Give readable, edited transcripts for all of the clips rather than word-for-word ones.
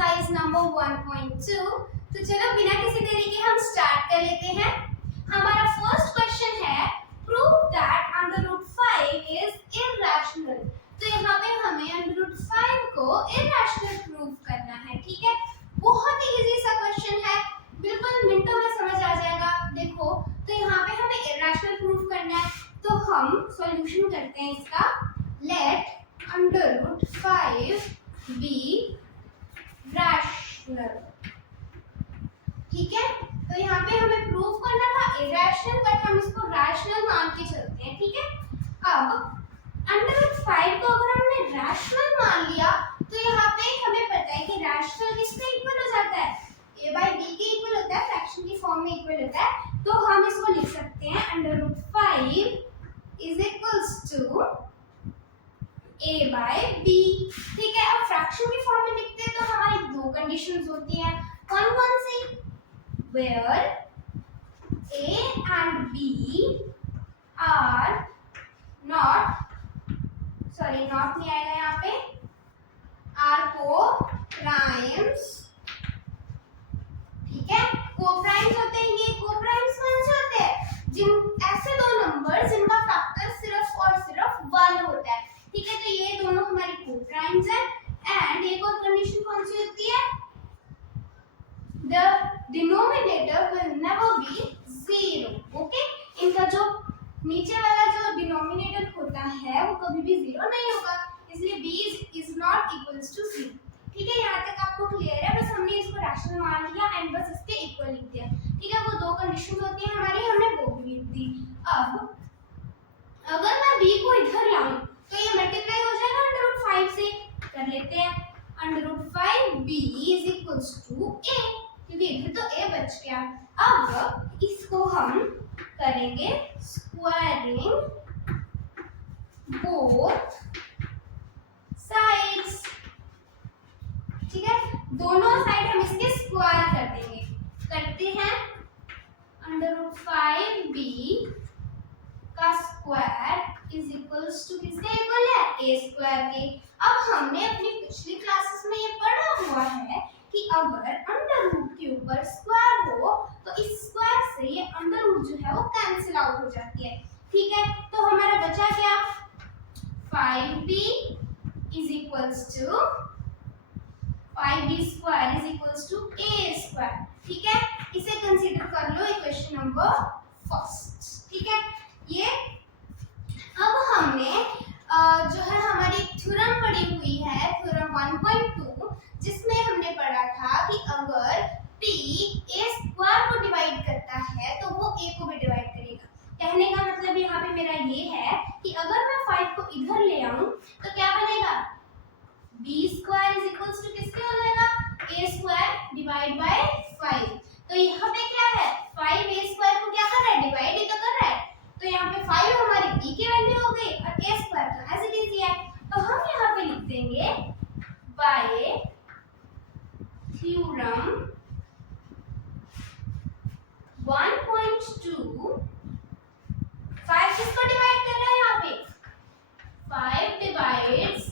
Exercise number 1.2। तो चलो बिना किसी देरी के हम स्टार्ट कर लेते हैं। हमारा फर्स्ट क्वेश्चन है प्रूव दैट √5 इज इरैशनल। तो यहाँ पे हमें √5 को इरैशनल प्रूव करना है। ठीक है, बहुत ही इजी सा क्वेश्चन है, बिल्कुल मिनटों में समझ आ जाएगा। देखो तो यहाँ पे हमें इरैशनल प्रूव करना है, तो हम सॉल्यूशन करते हैं इसका। Let √5 be rational. ठीक है, तो यहाँ पे हमें प्रूव करना था इरैशनल, बट हम इसको रैशनल मान के चलते हैं। ठीक है, अब √5 को अगर हमने रैशनल मान लिया तो यहाँ पे हमें पता है कि रैशनल किसके इक्वल हो जाता है, a/b के इक्वल होता है, फ्रैक्शन की फॉर्म में इक्वल होता है। तो हम इसको लिख सकते हैं √5 इज इक्वल्स टू a/b। ठीक है, अब फ्रैक्शन की फॉर्म में लिखते हैं तो हमारी दो कंडीशंस होती हैं। कौन कौन सी? where a and b are not नहीं आएगा यहाँ पे, are co-primes। ठीक है, co-primes होते हैं, ये co-primes कौन से होते हैं? जिन ऐसे दो नंबर जिनका फैक्टर सिर्फ और सिर्फ 1 होता है। ठीक है, तो ये दोनों हमारी co-primes हैं। एंड एक और कंडीशन कौन सी होती है? The denominator will never be 0। Okay, इनका जो नीचे वाला जो डिनोमिनेटर होता है वो कभी भी 0 नहीं होगा, इसलिए b is not equals to 0। ठीक है, यहाँ तक आपको क्लियर है? बस हमने इसको रैशनल मान लिया एंड बस इसके इक्वल लिख दिया। ठीक है, वो दो कंडीशन होती है हमारी, हमने वो भी लिख दी। अब अगर मैं b को इधर लाऊं तो ये मल्टीप्लाई हो जाएगा √5 से। कर लेते हैं, √5b is equals to a, क्योंकि इधर तो a बच गया। अब इसको हम करेंगे स्क्वायरिंग बोथ साइड्स। ठीक है, दोनों साइड हम इसके स्क्वायर कर देंगे। करते हैं, √5b का स्क्वायर इज इक्वल्स टू किसके इक्वल है? a² के। अब हमने अपनी पिछली क्लासेस में ये पढ़ा हुआ है कि अगर अंडर रूट के ऊपर स्क्वायर हो तो इस स्क्वायर से ये अंडर रूट जो है वो कैंसिल आउट हो जाती है। ठीक है, तो हमारा बचा क्या? 5b is equals to 5b² is equals to a²। ठीक है, इसे कंसीडर कर लो इक्वेशन नंबर फर्स्ट। ठीक है, ये अब हमने जो है हमारी थ्योरम पढ़ी हुई है, थ्योरम 1.2, जिसमें हमने पढ़ा था कि अगर t a² को डिवाइड करता है तो वो a को भी डिवाइड करेगा। कहने का मतलब यहाँ पे मेरा ये है कि अगर मैं 5 को इधर ले आऊं तो क्या बनेगा? b² इज इक्वल्स टू किसके हो जाएगा? a² divide by 5। तो यहाँ पे क्या है? 5 a² को क्या कर रहा है? डिवाइड ही तो कर रहा है। तो यहाँ पे 5 हमारी b की वैल्यू हो गई और a² तो एज इट इज ही है। तो हम यहाँ पे लिख देंगे बाय थ्योरम 1.2, 5 किसको डिवाइड कर रहा है? यहाँ पे 5 डिवाइड्स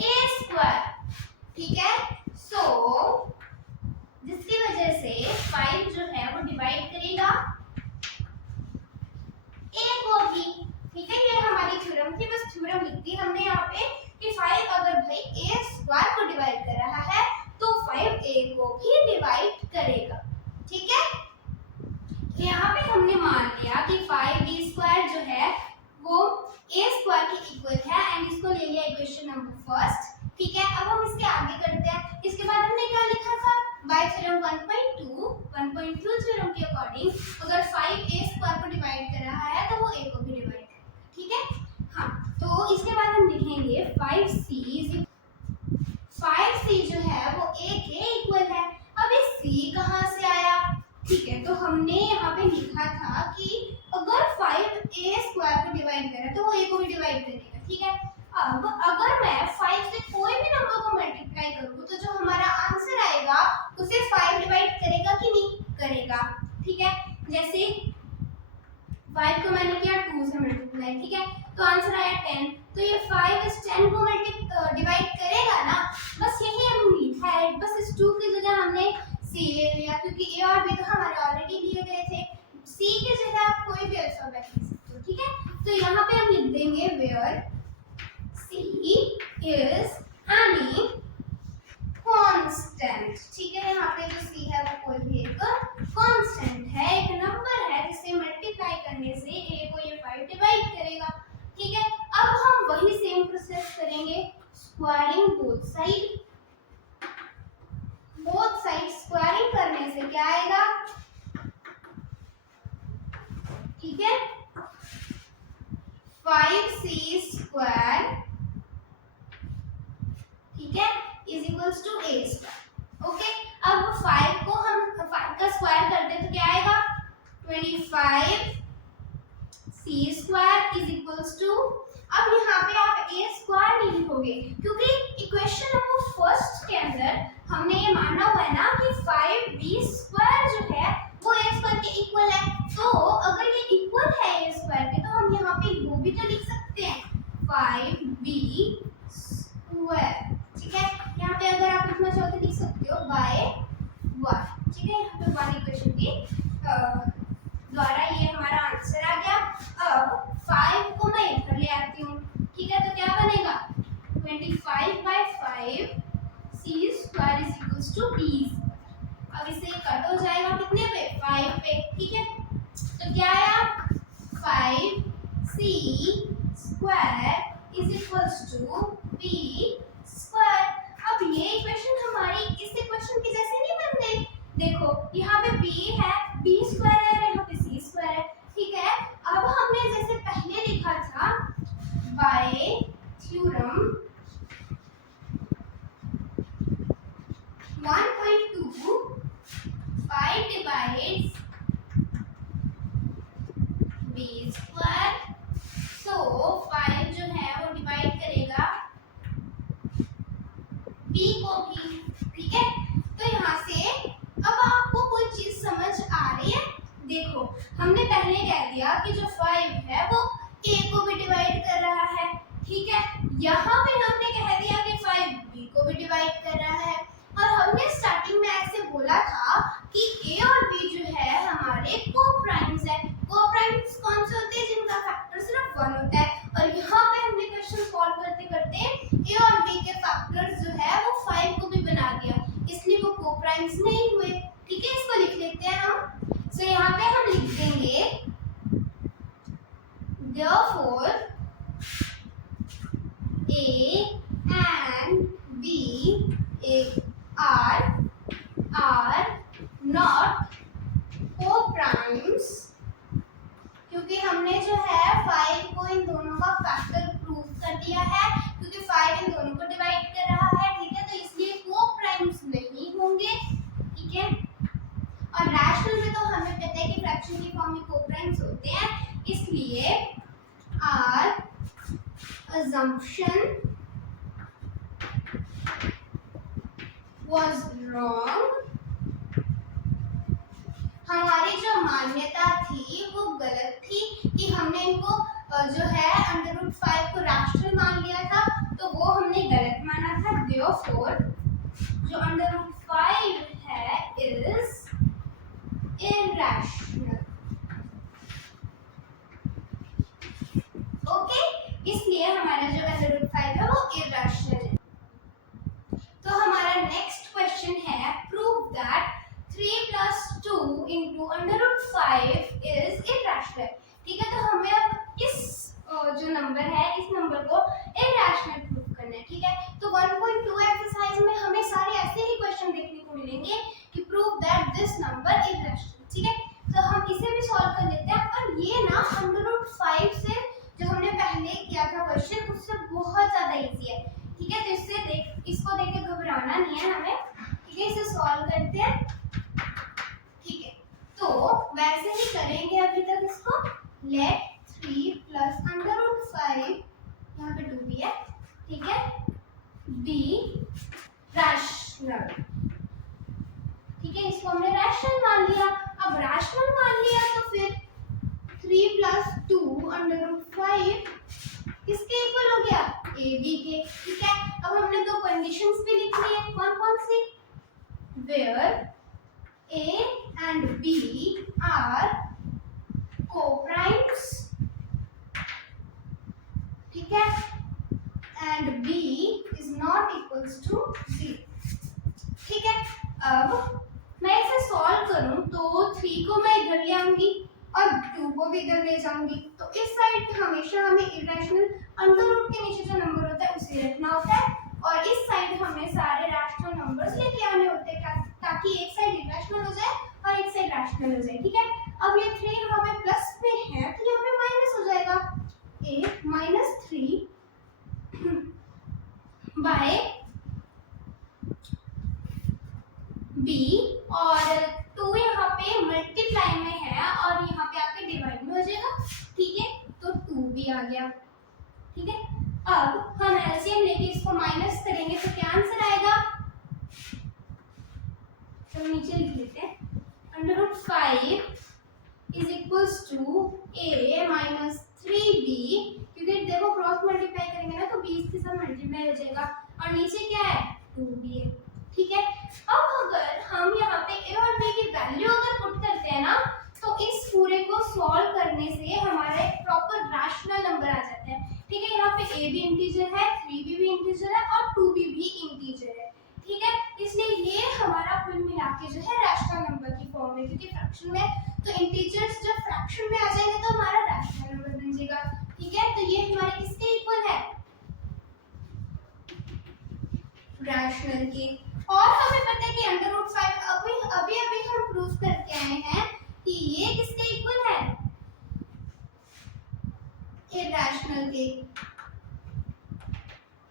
a²। ठीक है, सो जिसकी वजह से 5 जो है वो डिवाइड करेगा a को भी। ठीक है, ये हमारी थ्योरम थी, बस थ्योरम लिख दी हमने यहाँ पे कि 5 अगर भाई a² को डिवाइड कर रहा है तो 5 a को भी डिवाइड करेगा। ठीक है, यहाँ पे हमने मान लिया कि 5b² जो है वो a² के इक्वल है एंड इसको ले लिया इक्वेशन नंबर फर्स्ट। ठीक है, अब हम इसके आगे करते हैं। इसके बाद हमने क्या लिखा था? बाय थ्योरम 1.2 थ्योरम के अकॉर्डिंग अगर 5 a² को डिवाइड कर रहा है तो वो a को भी डिवाइड करेगा। ठीक है, हाँ, तो इसके बाद हम लिखेंगे 5c जो है वो a के इक्वल है। अब ये c कहाँ से आया? ठीक है, तो हमने यहाँ पे लिखा था कि अगर 5a² को डिवाइड करे तो वो a को भी डिवाइड करेगा। ठीक है, अब अगर मैं 5 से कोई भी नंबर को मल्टीप्लाई करूँ तो जो हमारा आंसर आएगा उसे 5 डिवाइड करेगा कि नहीं करेगा। ठीक है, जैसे 5 को मैंने किया 2 से मल्टीप्लाई। ठीक है, तो आंसर आया 10। तो ये 5 इस 10 को डिवाइड करेगा ना, बस यही हमने लिखा है। बस इस 2 की जगह हमने c ले लिया, क्योंकि a और b तो हमारे ऑलरेडी दिए गए थे। c की जगह आप कोई भी अल्फाबेट लिख सकते हो, ठीक है। तो यहाँ पे हम लिख देंगे where c is any constant, ठीक है। यहाँ पे जो c है वो कोई भी एक कांस्टेंट है, एक नंबर है जिसे मल्टीप्लाई करने से a को ये 5 डिवाइड करेगा, ठीक है। अब हम वही सेम प्रोसेस करेंगे, squaring both side. Both side squaring करने से क्या आएगा, ठीक है, 5c स्क्वायर, ठीक है, is equals to a square. Okay, अब 5 को हम 5 का स्क्वायर करते हैं तो क्या आएगा, 25c square is equals to, अब यहाँ पे आप a स्क्वायर नहीं लिखोगे, क्योंकि इक्वेशन नंबर फर्स्ट के अंदर हमने ये माना हुआ है ना कि 5b स्क्वायर जो है वो a स्क्वायर के इक्वल है। तो अगर ये इक्वल है a स्क्वायर के, तो हम यहाँ पे वो भी तो लिख सकते हैं 5b स्क्वायर, ठीक है। यहाँ पे अगर आप लिखना चाहो तो लिख सकते हो बाय 1, ठीक है। यहाँ पे 1 इक्वेशन की द्वारा ये हमारा आंसर आ गया। अब 5 को मैं इधर ले आती हूँ, ठीक है। तो क्या बनेगा, 25/5 c square is equals to b। अब इसे कट हो जाएगा कितने पे, 5 पे, ठीक है। तो क्या आया, 5c square is equals to b square. अब ये इक्वेशन हमारी इस इक्वेशन की जैसे नहीं बन गई, देखो यहाँ पे b है, b स्क्वायर है, यहाँ पे c स्क्वायर है, ठीक है। अब हमने जैसे पहले लिखा था by theorem 1.2 5 divides b square, so 5 जो है वो डिवाइड करेगा b को भी, ठीक है। तो यहाँ से अब आपको कोई चीज समझ आ रही है, देखो हमने पहले कह दिया कि जो 5 है वो a को भी डिवाइड कर रहा है, ठीक है। यहाँ पे हमने कह दिया कि 5 b को भी डिवाइड कर रहा है, और हमने स्टार्टिंग में ऐसे बोला था कि a और b जो है हमारे को-प्राइम्स है। को-प्राइम्स कौन से होते हैं, जिनका फैक्टर सिर्फ 1 होता है। और यहाँ पे हमने क्वेश्चन सॉल्व करते करते a और b के फैक्टर्स जो है वो 5 को भी बना दिया, इसलिए वो को-प्राइम्स नहीं हुए, ठीक है। इसको लिख लेते हैं हम। सो यहाँ पे हम लिख देंगे therefore a and b are not co-primes, क्योंकि हमने जो है 5 को इन दोनों का फैक्टर प्रूव कर दिया है, क्योंकि 5 इन दोनों को डिवाइड कर रहा है, ठीक है। तो इसलिए को-प्राइम्स नहीं होंगे, ठीक है। और रैशनल में तो हमें पता है कि फ्रैक्शन की फॉर्म में को-प्राइम्स होते हैं, इसलिए our assumption was wrong, हमारी जो मान्यता थी वो गलत थी कि हमने इनको जो है √5 को रैशनल मान लिया था, तो वो हमने गलत माना था। therefore जो √5 है is irrational, ओके। इसलिए हमारा जो √5 है वो irrational है। तो हमारा नेक्स्ट क्वेश्चन है प्रूव दैट 3 + 2 × √5 इज irrational, ठीक है। तो हमें अब इस जो नंबर है इस नंबर को irrational प्रूव करना है, ठीक है। तो 1.2 एक्सरसाइज में हमें सारे ऐसे ही क्वेश्चन देखने को मिलेंगे कि prove that this number irrational, ठीक है। तो हम इसे भी सॉल्व कर लेते हैं। और ये ना √5 से जो हमने पहले किया था क्वेश्चन उससे बहुत ज्यादा इजी है, ठीक है। तो इसको देख के घबराना नहीं है हमें, ठीक है। इसे सॉल्व करते हैं, ठीक है। तो वैसे ही करेंगे अभी तक इसको। लेट 3 + √5, यहाँ पे 2 भी है, ठीक है, बी रैशनल, ठीक है। इसको हमने रैशनल मान लिया। अब रैशनल मान लिया तो फिर 3 + 2 √5 किसके इक्वल हो गया, ए बी के। ठीक है, अब हमने दो कंडीशंस भी लिख ली है, कौन कौन सी, where A and B are coprimes, ठीक है, and B is not equals to C. ठीक है, अब मैं इसे सॉल्व करूं तो 3 को मैं इधर ले आऊंगी और 2 को भी इधर ले जाऊंगी। तो इस साइड हमेशा हमें इरेशनल अंडर रूट के नीचे जो नंबर होता है उसे रखना होता है, और इस साइड हमें सारे रैशनल नंबर्स लेके आने होते हैं ताकि एक साइड इरेशनल हो जाए और एक साइड रैशनल हो जाए। ठीक है, अब ये 3 हमें प्लस में है तो यहाँ पे माइनस हो जाएगा, a माइनस 3 बाय b, और 2 यहाँ पे मल्टीप्लाई में है और यहाँ पे आके डिवाइड में हो जाएगा। ठीक है, तो 2 भी आ गया। ठीक है, अब हम एलसीएम लेके इसको माइनस करेंगे तो क्या आंसर आएगा, तो नीचे लिख लेते हैं, under root 5 is equals to a minus 3b, क्योंकि देखो क्रॉस मल्टीप्लाई करेंगे ना तो 20 के साथ मल्टीप्लाई हो जाएगा, और नीचे क्या है, 2b है। ठीक है, अब अगर हम यहाँ पे a और b की वैल्यू अगर पुट करते हैं ना तो इस पूरे को सॉल्व करने से हमारा एक प्रॉपर रैशनल नंबर आ जाता है। ठीक है, यहाँ पे a भी इंटीजर है, 3b भी इंटीजर है और 2b भी इंटीजर है। ठीक है, इसलिए ये हमारा कुल मिला के जो है रैशनल नंबर की फॉर्म में, क्योंकि फ्रैक्शन में तो इंटीजर्स जब फ्रैक्शन में आ जाएंगे तो हमारा रैशनल नंबर बन जाएगा। ठीक है, तो ये हमारे किसके इक्वल है, रैशनल के। और हमें पता है कि अंडर रूट 5 अभी हम प्रूव करके आए हैं कि ये किसके इक्वल है, इरैशनल के।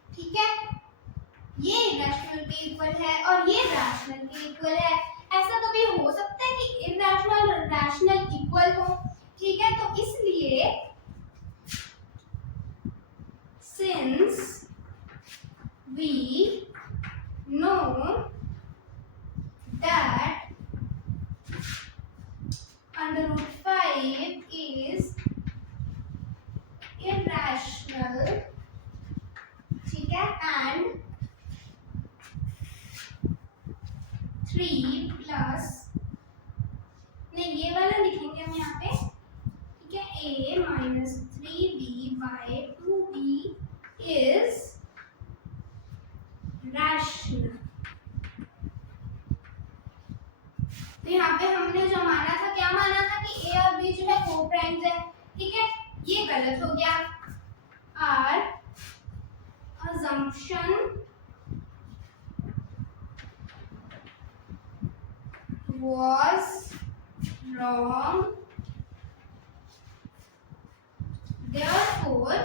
ठीक है, ये इरैशनल के इक्वल है और ये रैशनल के इक्वल है। ऐसा कभी हो सकता है कि इरैशनल और रैशनल इक्वल हो। ठीक है, तो इसलिए since we know that under root 5 is irrational, ठीक है, and 3 plus, नहीं ये वाला लिखेंगे हम यहाँ पे। ठीक है, a minus 3b by 2b is rational. तो यहाँ पे हमने जो माना था, क्या माना था कि a और b जो है कोप्राइम्स है। ठीक है, ये गलत हो गया। Our assumption was wrong, therefore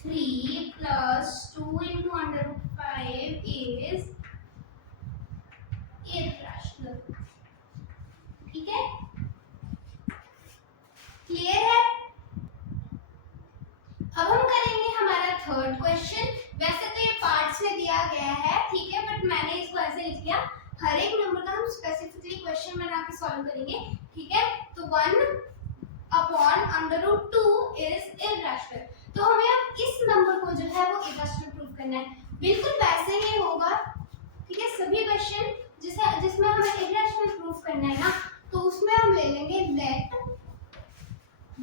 3 plus 2 into under root 5 is irrational। ठीक है, क्लियर है। अब हम करेंगे हमारा थर्ड क्वेश्चन। वैसे तो ये पार्ट्स में दिया गया है, ठीक है, बट मैंने इसको ऐसे लिख दिया, हर एक नंबर का हम स्पेसिफिकली क्वेश्चन बना के सॉल्व करेंगे। ठीक है, तो 1 upon under root 2 is irrational. तो हमें अब इस नंबर को जो है वो इरैशनल प्रूव करना है। बिल्कुल वैसे ही होगा। ठीक है, सभी क्वेश्चन जिसमें हमें इरैशनल प्रूव करना है ना, तो उसमें हम ले लेंगे let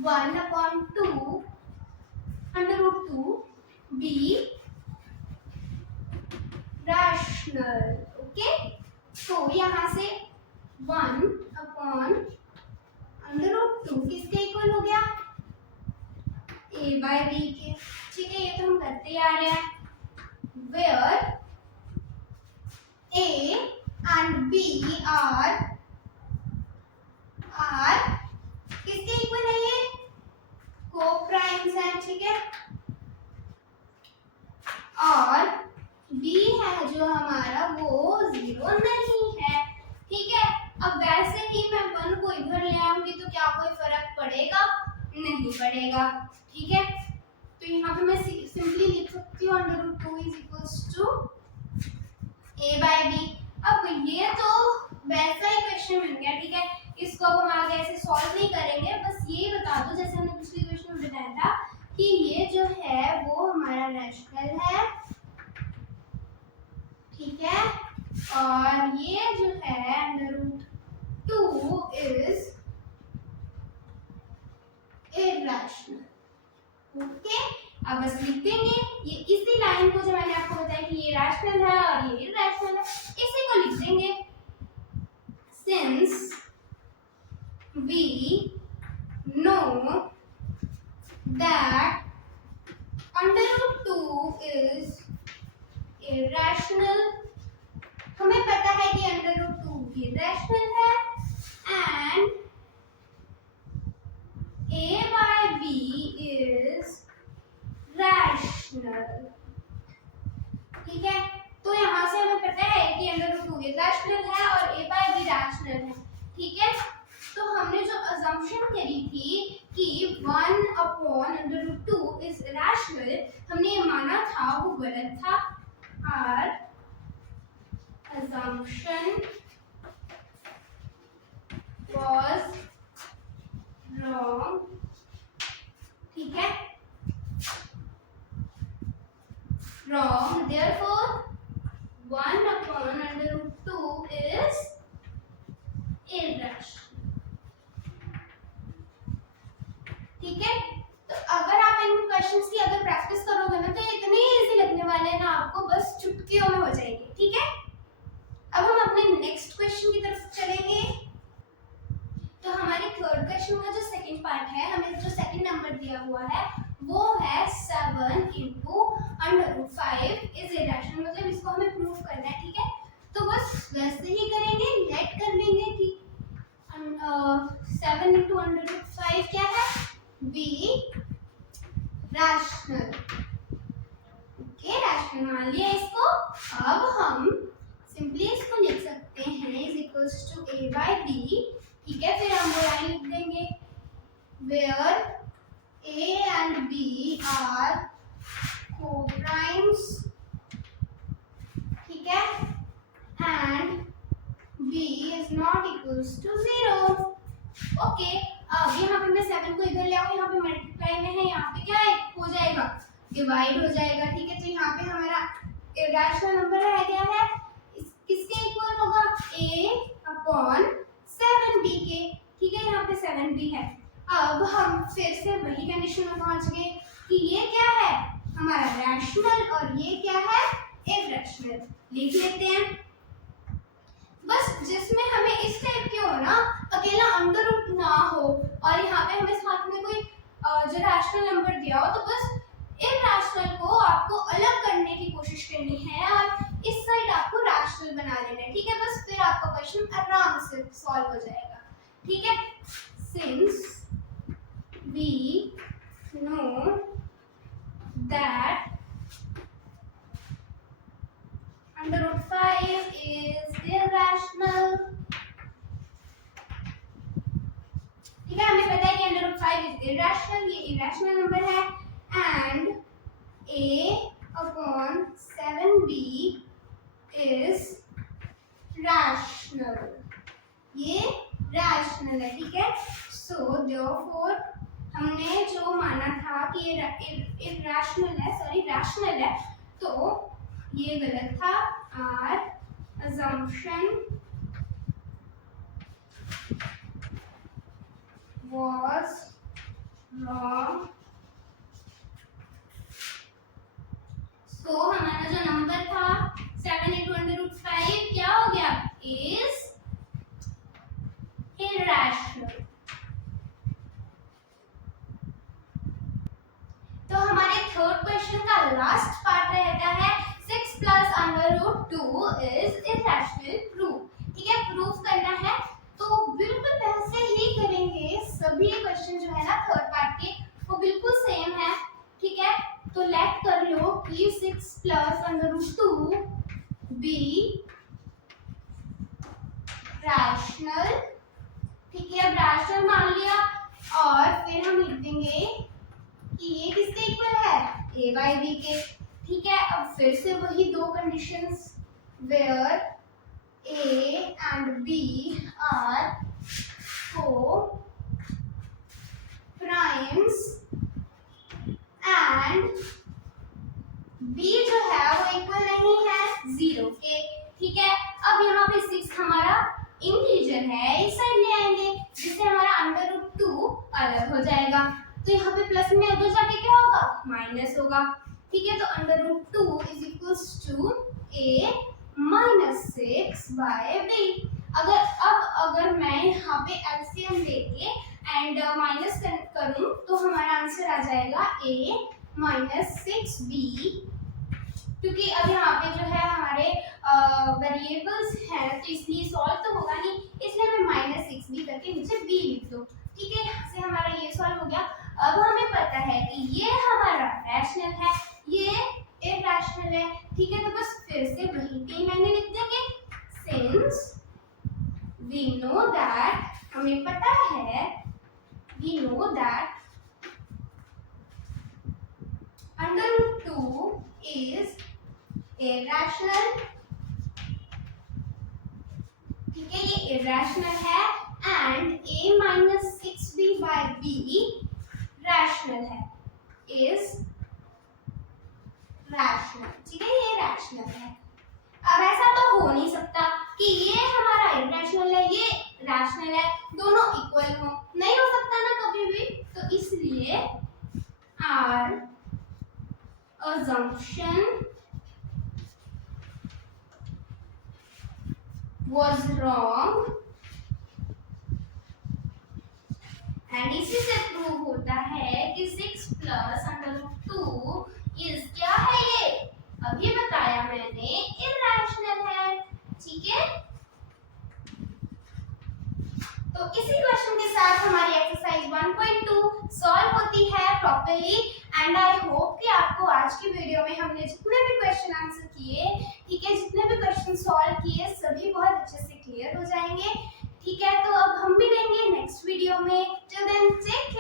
1 upon 2 under root 2 be rational. Okay, तो यहाँ से 1 अपॉन अंडर रूट 2 किसके इक्वल हो गया, a by b के। ठीक है, ये तो हम करते आ रहे हैं। where a and b are किसके इक्वल है, ये कोप्राइम्स हैं। ठीक है, और b है जो हमारा वो 0 नहीं है। ठीक है, अब वैसे ही मैं 1 को इधर ले आऊंगी तो क्या कोई फर्क पड़ेगा, नहीं पड़ेगा। ठीक है, तो यहाँ पे मैं सिंपली लिख सकती हूँ under root 2 is equals to a by b। अब ये तो वैसा ही क्वेश्चन बन गया। ठीक है, इसको अब हम आगे ऐसे सॉल्व नहीं करेंगे, बस ये बता दो जैसे हमने पिछले क्वेश्चन में बताया था कि ये जो है वो हमारा रैशनल है, ठीक है, और ये जो है under root 2 is irrational. Okay, अब बस लिख देंगे ये इसी लाइन को जो मैंने आपको बताया कि ये रैशनल है और ये इरैशनल है, इसी को लिख देंगे। Since we know that under root 2 is irrational, हमें पता है कि अंडर रूट 2 इरैशनल है and a by b is rational, ठीक है। तो यहाँ से हमें पता है कि अंडर रूट 2 इरैशनल है और a by b रैशनल है, ठीक है। तो हमने जो अजम्पशन करी थी कि 1 upon under root 2 is rational, हमने ये माना था वो गलत था। और assumption was wrong, ठीक है, wrong, therefore 1 upon under root 2 is irrational, ठीक है। तो अगर आप इन क्वेश्चंस की अगर प्रैक्टिस करोगे ना तो ये इतने इजी लगने वाले हैं ना आपको, बस चुटकियों में हो जाएंगे, ठीक है। अब हम अपने नेक्स्ट क्वेश्चन की तरफ चलेंगे। तो हमारे थर्ड क्वेश्चन का जो सेकंड पार्ट है, हमें जो सेकंड नंबर दिया हुआ है वो है 7 into under root 5 is irrational, मतलब इसको हमें प्रूव करना है, ठीक है। तो बस वैसे ही करेंगे, लेट कर लेंगे कि 7 into अंडर रूट 5 क्या है, बी रैशनल, ओके, रैशनल मान लिया इसको। अब हम सिंपली इसको लिख सकते हैं is equals to a by b, ठीक है। फिर हम वो लाइन लिख देंगे where a and b are co-primes, ठीक है, and b is not equals to 0, okay. अब यहाँ पे मैं 7 को इधर ले आऊँ, यहाँ पे मल्टीप्लाई में है, यहाँ पे क्या है हो जाएगा, डिवाइड हो जाएगा, ठीक है। तो यहाँ पे हमारा इरैशनल नंबर रह गया है, किसके इक्वल होगा, a अपॉन 7b के, ठीक है, यहाँ पे 7b है। अब हम फिर से वही कंडीशन में पहुंच गए कि ये क्या है हमारा रैशनल और ये क्या है इरैशनल, लिख लेते हैं। बस जिसमें हमें इस टाइप के हो ना, अकेला अंडर रूट ना हो और यहाँ पे हमें साथ में कोई जो रैशनल नंबर दिया हो, तो बस इरैशनल को आपको अलग करने की कोशिश करनी है और इस साइड आपको रैशनल बना लेना है, ठीक है। बस फिर आपका क्वेश्चन आराम से सॉल्व हो जाएगा, ठीक है। Since we know that under root 5 is irrational, ठीक है, हमें पता है कि अंडर रूट 5 इज इरैशनल, ये इरैशनल नंबर है and a upon 7b is rational, ये रैशनल है, ठीक है। सो देयरफॉर हमने जो माना था कि ये इरैशनल है, सॉरी रैशनल है, तो ये गलत था। Our assumption was wrong, so हमारा जो नंबर था 7 into under root 5 क्या हो गया, is irrational। तो हमारे थर्ड क्वेश्चन का लास्ट पार्ट रहता है 6 plus under root 2 is irrational proof, ठीक है, प्रूफ करना है। तो बिल्कुल वैसे ही करेंगे, सभी क्वेश्चन जो है ना थर्ड पार्ट के वो बिल्कुल सेम है, ठीक है। तो लेट कर लो कि 6 plus under root 2 be rational, ठीक है। अब रैशनल मान लिया और फिर हम लिख देंगे कि ये किसके इक्वल है, a by b के, ठीक है। अब फिर से वही दो conditions where a and b are co-primes, हमारा इंटीजर है इस साइड ले आएंगे, जिससे हमारा अंडर रूट 2 अलग हो जाएगा। तो यहाँ पे प्लस में उधर जाके क्या होगा, माइनस होगा। ठीक है, तो under root 2 is equals to a minus 6 by b। अगर मैं यहाँ पे एलसीएम लेके एंड माइनस करूँ तो हमारा आंसर आ जाएगा a माइनस 6b, क्योंकि अब यहाँ पे जो है हमारे वेरिएबल्स हैं तो इसलिए सॉल्व तो होगा नहीं, इसलिए मैं माइनस 6b करके नीचे b लिख दो। ठीक है, यहाँ से हमारा ये सॉल्व हो गया। अब हमें पता है कि ये हमारा रैशनल है, ये इरैशनल है। ठीक है, तो बस फिर से वही तीन लाइनें लिख देंगे। सिंस वी नो दैट, हमें पता है, we know that under root 2 is irrational। ठीक है, ये irrational है and a minus 6b by b rational है, is rational। ठीक है, ये rational है। अब ऐसा तो हो नहीं सकता कि ये हमारा irrational है, ये rational है, दोनों इक्वल हो, नहीं हो सकता ना कभी भी। तो इसलिए our assumption was wrong and इसी से प्रूव होता है कि 6 प्लस अंडर रूट 2 इज क्या है, ये अभी बताया मैंने, इरैशनल है। ठीक है, तो इसी क्वेश्चन के साथ हमारी एक्सरसाइज 1.2 सॉल्व होती है प्रॉपर्ली। एंड आई होप कि आपको आज की वीडियो में हमने जितने भी क्वेश्चन आंसर किए, ठीक है, जितने भी क्वेश्चन सॉल्व किए, सभी बहुत अच्छे से क्लियर हो जाएंगे। ठीक है, तो अब हम मिलेंगे नेक्स्ट वीडियो में। Till then take